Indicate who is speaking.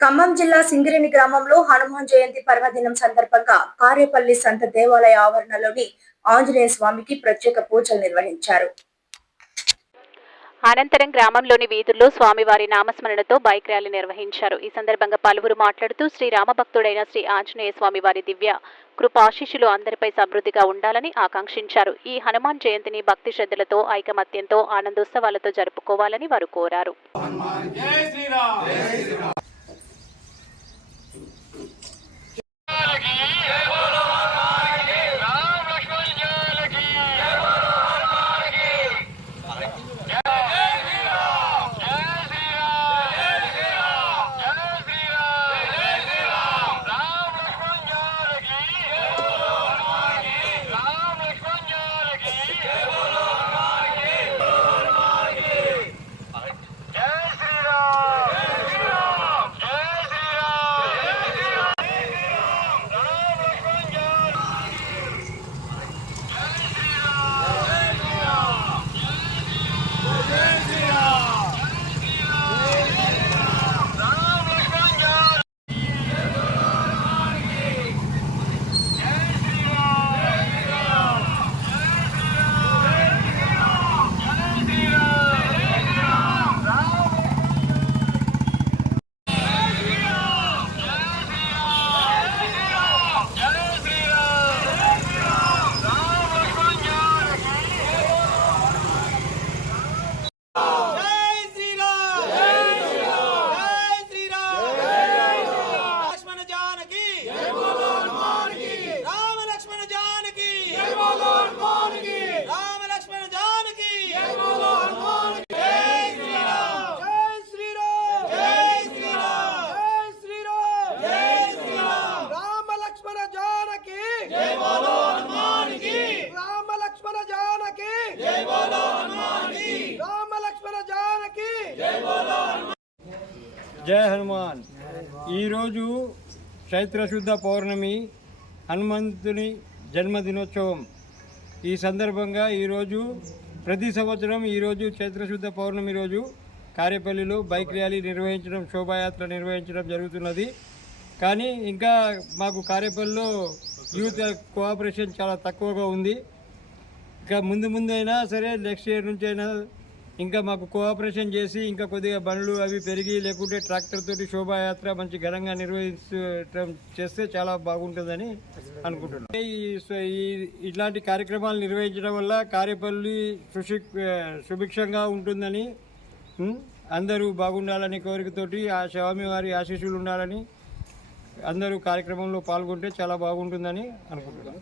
Speaker 1: ఖమ్మం జిల్లా సింగరేణి గ్రామంలో హనుమాన్ జయంతి పర్వదినం సందర్భంగా కారేపల్లి సంత దేవాలయ ఆవరణలోని ఆంజనేయ స్వామికి ప్రత్యేక పూజలు నిర్వహించారు.
Speaker 2: అనంతరం గ్రామంలోని వీధుల్లో స్వామివారి నామస్మరణతో బైక్ ర్యాలీ నిర్వహించారు. ఈ సందర్భంగా పలువురు మాట్లాడుతూ శ్రీ రామభక్తుడైన శ్రీ ఆంజనేయ స్వామి వారి దివ్య కృపాశిష్యులు అందరిపై సమృద్ధిగా ఉండాలని ఆకాంక్షించారు. ఈ హనుమాన్ జయంతిని భక్తి శ్రద్ధలతో ఐకమత్యంతో ఆనందోత్సవాలతో జరుపుకోవాలని వారు కోరారు.
Speaker 3: జయ హనుమాన్. ఈరోజు చైత్రశుద్ధ పౌర్ణమి హనుమంతుని జన్మదినోత్సవం. ఈ సందర్భంగా ఈరోజు ప్రతి సంవత్సరం ఈరోజు చైత్రశుద్ధ పౌర్ణమి రోజు కారేపల్లిలో బైక్ ర్యాలీ నిర్వహించడం శోభాయాత్ర నిర్వహించడం జరుగుతున్నది. కానీ ఇంకా మాకు కారేపల్లిలో యూత్ కోఆపరేషన్ చాలా తక్కువగా ఉంది. ఇంకా ముందు ముందు అయినా సరే నెక్స్ట్ ఇయర్ నుంచి అయినా ఇంకా మాకు కోఆపరేషన్ చేసి ఇంకా కొద్దిగా బండ్లు అవి పెరిగి లేకుంటే ట్రాక్టర్ తోటి శోభాయాత్ర మంచి ఘనంగా నిర్వహించడం చేస్తే చాలా బాగుంటుందని అనుకుంటున్నాను ఈ ఇట్లాంటి కార్యక్రమాలు నిర్వహించడం వల్ల కార్యపల్లి సుషి సుభిక్షంగా ఉంటుందని అందరూ బాగుండాలని కోరికతోటి ఆ స్వామి వారి ఆశీస్సులు ఉండాలని అందరూ కార్యక్రమంలో పాల్గొంటే చాలా బాగుంటుందని అనుకుంటున్నాను